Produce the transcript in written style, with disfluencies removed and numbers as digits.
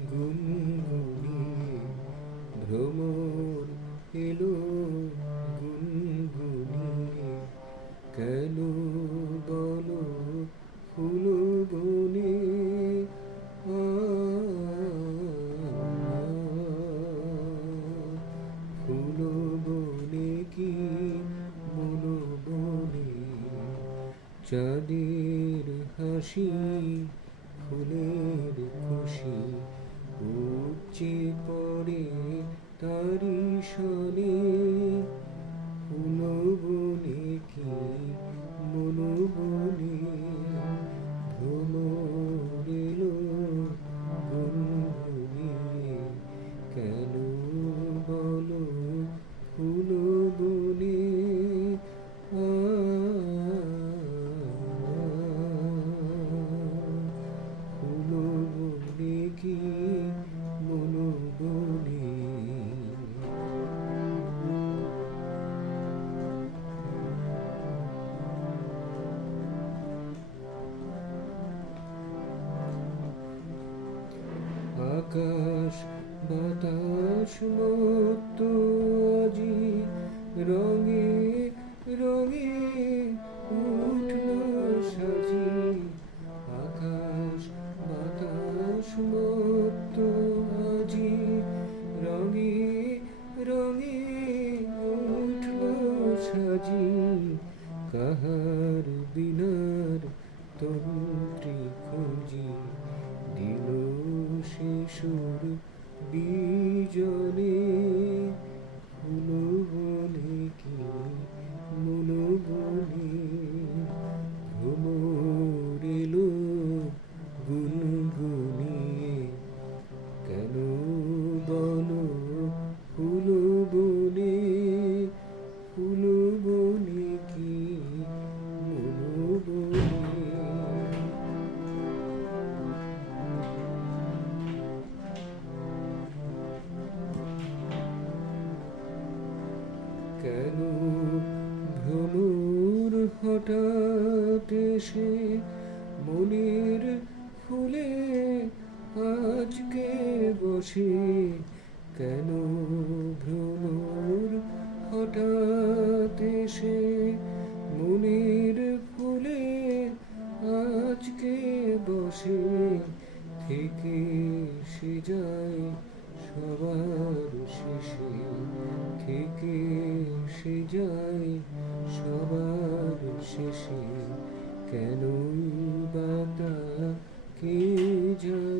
গুনগুনিয়ে ভ্রমর এলো গুনগুনিয়ে কেন বলো ফুল বনে আ ফুল বনে কি বলো বনে চাঁদের হাসি ফুলের খুশি উপচে পড়ে তারি শনে ফুল বনে কি মনো বনে ভ্রমর এলো গুনগুনিয়ে কেন বলো ফুল বনে আ ফুল বনে কি মনো বনে আকাশ বাতাস মুক্ত আজি রঙে রঙে উঠল সাজি আকাশ বাতাস মুক্ত আজি রঙে রঙে উঠল সাজি কাহার বিনার তন্ত্রী খুঁজি দিল শিশুর বিজনে ফুল বনে কি মন বনে ভ্রমর এলো গুনগুনিয়ে কেন বলো ফুল বনে ফুল বনে কি মন বনে কেন ভ্রমর হঠাৎ এসে মনের ফুলে আজকে বসে কেন ভ্রমর হঠাৎ এসে মনের ফুলে আজকে বসে থেকে সে যায় সবার শেষে থেকে সে যায় সবার শেষে কেন বাতা কে যায়